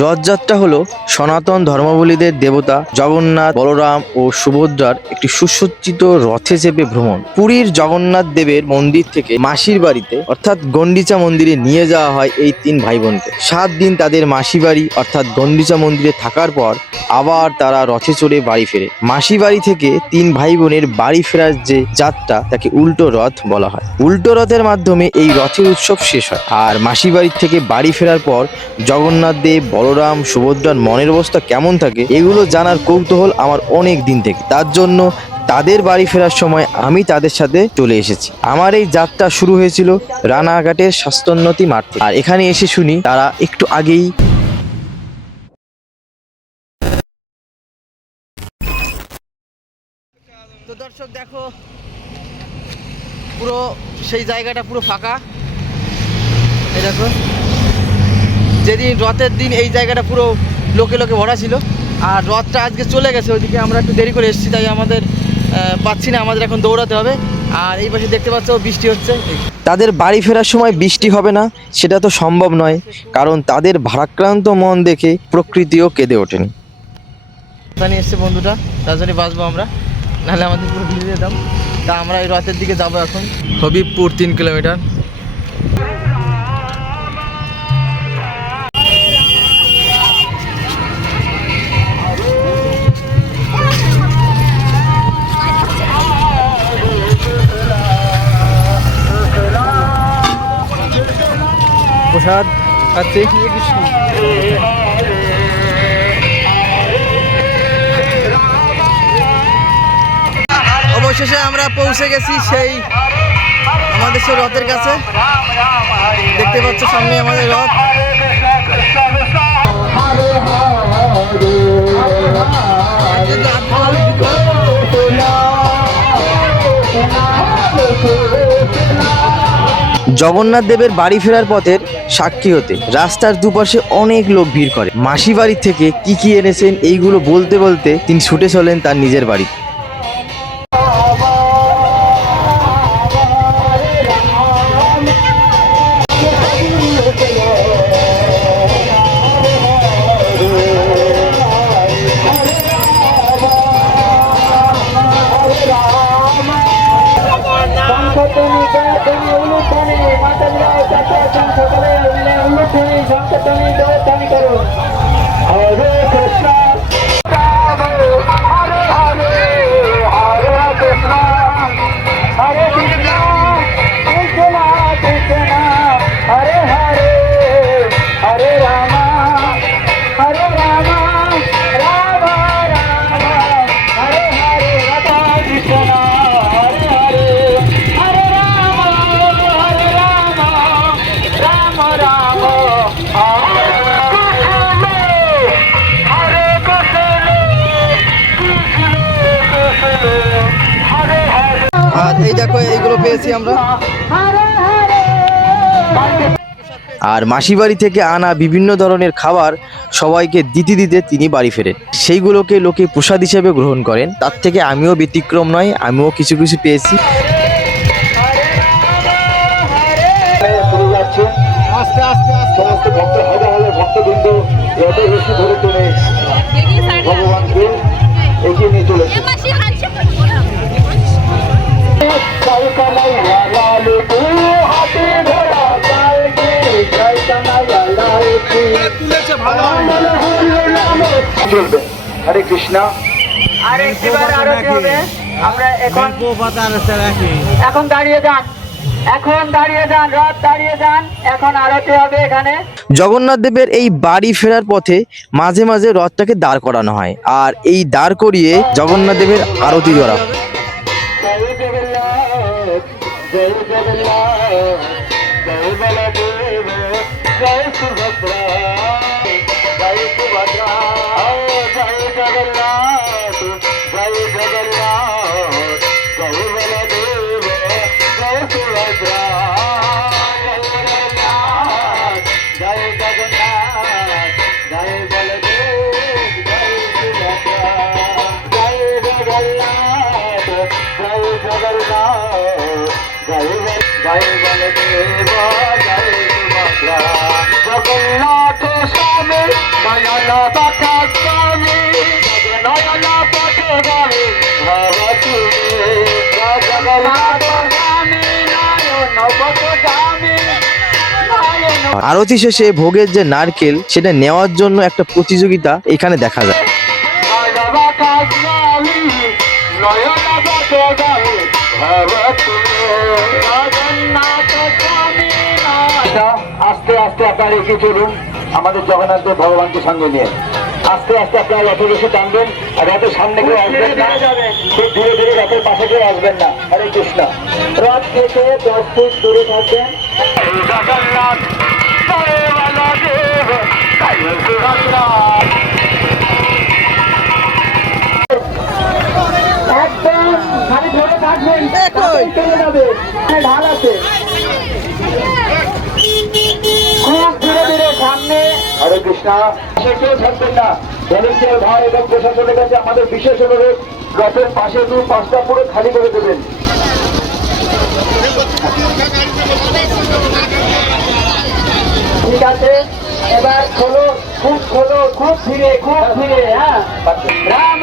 রথযাত্রা হলো সনাতন ধর্মাবলীদের দেবতা জগন্নাথ, বলরাম ও সুভদ্রার একটি সুসজ্জিত রথে চেপে ভ্রমণ। পুরীর জগন্নাথ দেবের মন্দির থেকে মাসির বাড়িতে, অর্থাৎ গন্ডিচা মন্দিরে নিয়ে যাওয়া হয় এই তিন ভাই বোনকে সাত দিন তাদের মাসি বাড়ি, অর্থাৎ গন্ডিচা মন্দিরে থাকার পর আবার তারা রথে চড়ে বাড়ি ফেরে। মাসি বাড়ি থেকে তিন ভাই বোনের বাড়ি ফেরার যে যাত্রা, তাকে উল্টো রথ বলা হয়। উল্টো রথের মাধ্যমে এই রথের উৎসব শেষ হয়। আর মাসি বাড়ির থেকে বাড়ি ফেরার পর জগন্নাথ দেব বলরাম, সুভদ্রার মনের অবস্থা কেমন থাকে, এগুলো জানার কৌতূহল আমার অনেক দিন থেকে। তার জন্য তাদের বাড়ি ফেরার সময় আমি তাদের সাথে চলে এসেছি। আমার এই যাত্রা শুরু হয়েছিল রানাঘাটের স্বাস্থ্যোন্নতি মাঠ আর এখানে এসে শুনি তারা একটু আগেই দর্শক, দেখো, পুরো সেই জায়গাটা পুরো ফাঁকা। এই দেখো যেদিন রথের দিন এই জায়গাটা পুরো লোকে লোকে ভরা ছিল। আর রথটা আজকে চলে গেছে ওইদিকে আমরা একটু দেরি করে এসেছি তাই আমাদের পাচ্ছি না আমাদের এখন দৌড়াতে হবে। আর এই পাশে দেখতে পাচ্ছ বৃষ্টি হচ্ছে। তাদের বাড়ি ফেরার সময় বৃষ্টি হবে না সেটা তো সম্ভব নয় কারণ তাদের ভারাক্রান্ত মন দেখে প্রকৃতিও কেঁদে ওঠেনি। ওখানে এসছে বন্ধুটা জন্য বাঁচবো আমরা নাহলে আমাদের পুরো ভিজে যেতাম। তা আমরা এই রথের দিকে যাব এখন। হবিবপুর তিন কিলোমিটার। প্রসাদ খাচ্ছি অবশেষে আমরা পৌঁছে গেছি সেই আমাদের সেই রথের কাছে দেখতে পাচ্ছ সামনে আমাদের রথ জগন্নাথ দেবের বাড়ি ফেরার পথের সাক্ষী হতে রাস্তার দুপাশে অনেক লোক ভিড় করে। মাসি বাড়ি থেকে কি কি এনেছেন, এইগুলো বলতে বলতে তিনি ছুটে চলেন তার নিজের বাড়ি સંકતની સંકતની ઉલુતની માતાજી આવ ચાચા સંકતલે ઉલે ઉલુતની સંકતની દોતાની કરો. এই দেখো এইগুলো পেয়েছি আমরা। আর মাসি বাড়ি থেকে আনা বিভিন্ন ধরনের খাবার সবাইকে দিতে দিতে তিনি বাড়ি ফেরেন। সেইগুলোকে লোকে প্রসাদ হিসেবে গ্রহণ করেন। তার থেকে আমিও ব্যতিক্রম নয় আমিও কিছু কিছু পেয়েছি। ভগবানকে এগিয়ে নিয়ে চলেছে কানাইয়া হরে কৃষ্ণ আমরা এখন এখন দাঁড়িয়ে যান। এখন দাঁড়িয়ে যান রথ দাঁড়িয়ে যান। এখন আরতি হবে এখানে। জগন্নাথ দেবের এই বাড়ি ফেরার পথে মাঝে মাঝে রথটাকে দাঁড় করানো হয়। আর এই দাঁড় করিয়ে জগন্নাথ দেবের আরতি হয়। জগন্নাথ আরতি শেষে ভোগের যে নারকেল সেটা নেওয়ার জন্য একটা প্রতিযোগিতা এখানে দেখা যায়। আস্তে আস্তে আপনারা এগিয়ে চলুন। আমাদের জগন্নাথ ভগবানকে সঙ্গে নিয়ে। আস্তে আস্তে আপনারা রথের এসে টানবেন আর রথের সামনে কেউ আসবেন না। খুব ধীরে ধীরে রথের পাশে কেউ আসবেন না। হরে কৃষ্ণ। রথ থেকে দশ ফুট দূরে থাকবেন। জগন্নাথ ঢাল আছে খুব ধীরে ধীরে সামনে হরে কৃষ্ণ। পাশে কেউ থাকবেন না। ভলেন্টিয়ার ভাই এবং প্রশাসনের কাছে আমাদের বিশেষ অনুরোধ রথের পাশে দু পাঁচটা পুরো খালি করে দেবেন। ঠিক আছে এবার খোলো খুব খোলো খুব ধীরে খুব ধীরে হ্যাঁ। রাম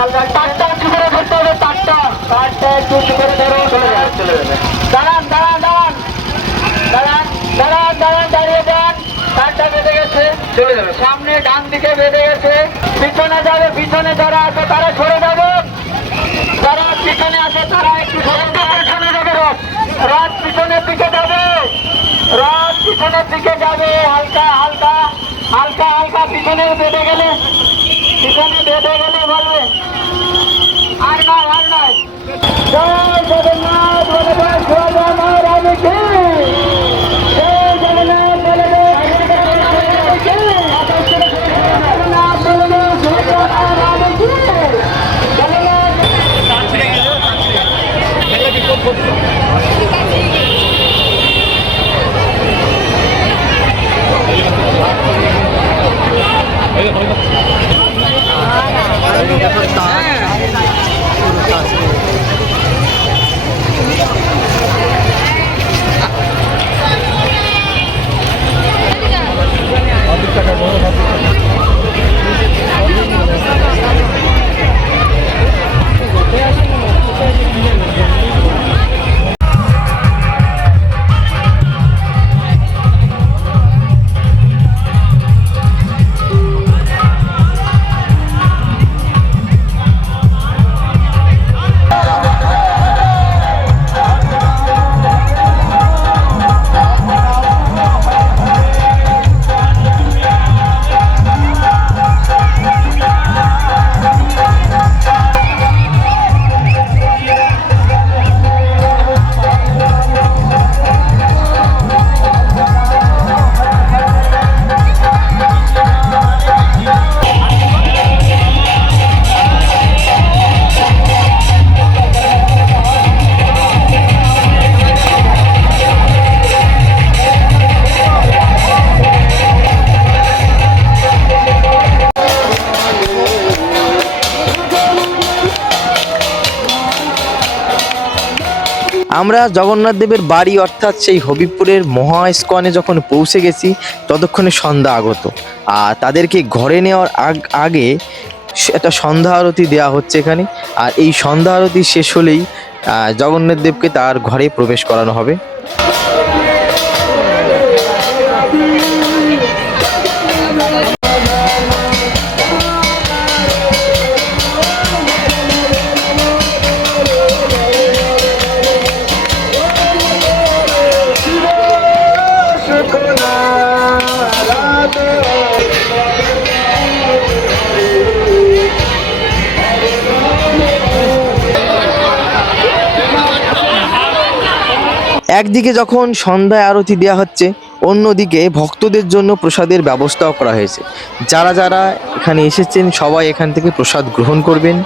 তারটা উঁচু করে ধরতে হবে তারটা তারটা একটু উঁচু করে ধরো চলে যাবে চলে যাবে দাঁড়ান দাঁড়ান দাঁড়ান। দাঁড়ান দাঁড়ান দাঁড়ান দাঁড়িয়ে যান। তারটা বেঁধে গেছে। চলে যাবে। সামনে ডান দিকে বেঁধে গেছে। পিছনে যাবে পিছনে যারা আছে তারা সরে যাবে। যারা পিছনে আছে তারা একটু পিছনে যাবে রথ পিছনের দিকে যাবে। রথ পিছনের দিকে যাবে। হালকা হালকা হালকা হালকা পিছনে বেঁধে গেলে পিছনে বেঁধে গেলে বলবে আর নয় আর নয়। জয় জগন্নাথ বলে আমরা জগন্নাথ দেবের বাড়ি, অর্থাৎ সেই হবিবপুরের মহা ইস্কনে যখন পৌঁছে গেছি, ততক্ষণে সন্ধ্যা আগত। আর তাদেরকে ঘরে নেওয়ার আগ- আগে একটা সন্ধ্যা আরতি দেওয়া হচ্ছে এখানে। আর এই সন্ধ্যা আরতি শেষ হলেই জগন্নাথ দেবকে তার ঘরে প্রবেশ করানো হবে। একদিকে যখন সন্ধ্যায় আরতি দেওয়া হচ্ছে, অন্যদিকে ভক্তদের জন্য প্রসাদের ব্যবস্থাও করা হয়েছে। যারা যারা এখানে এসেছেন, সবাই এখান থেকে প্রসাদ গ্রহণ করবেন।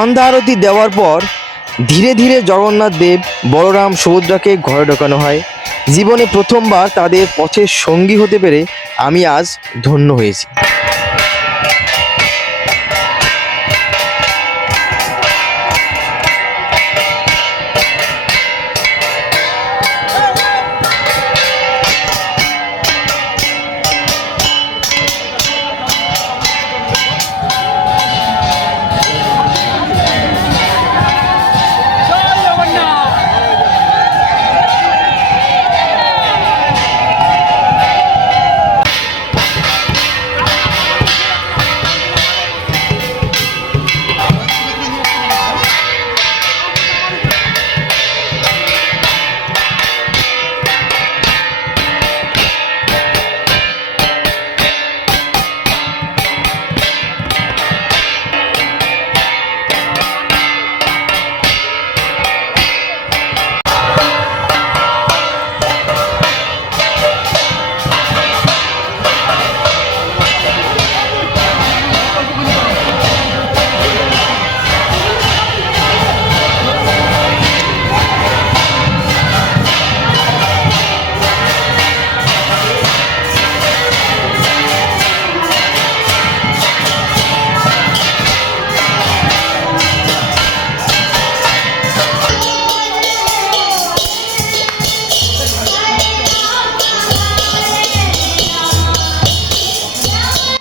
সন্ধ্যা আরতি দেওয়ার পর ধীরে ধীরে জগন্নাথ দেব বলরাম সুভদ্রাকে ঘরে ঢোকানো হয়। জীবনে প্রথমবার তাদের পথের সঙ্গী হতে পেরে আমি আজ ধন্য হয়েছি।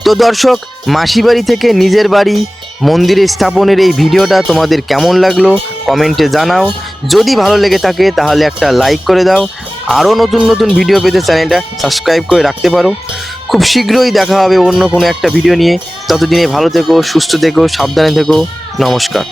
তো দর্শক মাসি বাড়ি থেকে নিজের বাড়ি মন্দিরে স্থাপনের এই ভিডিওটা তোমাদের কেমন লাগল কমেন্টে জানাও। যদি ভালো লেগে থাকে তাহলে একটা লাইক করে দাও। আরও নতুন নতুন ভিডিও পেতে চ্যানেলটা সাবস্ক্রাইব করে রাখতে পারো। খুব শীঘ্রই দেখা হবে অন্য কোনো একটা ভিডিও নিয়ে। ততদিনে ভালো থেকো, সুস্থ থেকো, সাবধানে থেকো। নমস্কার।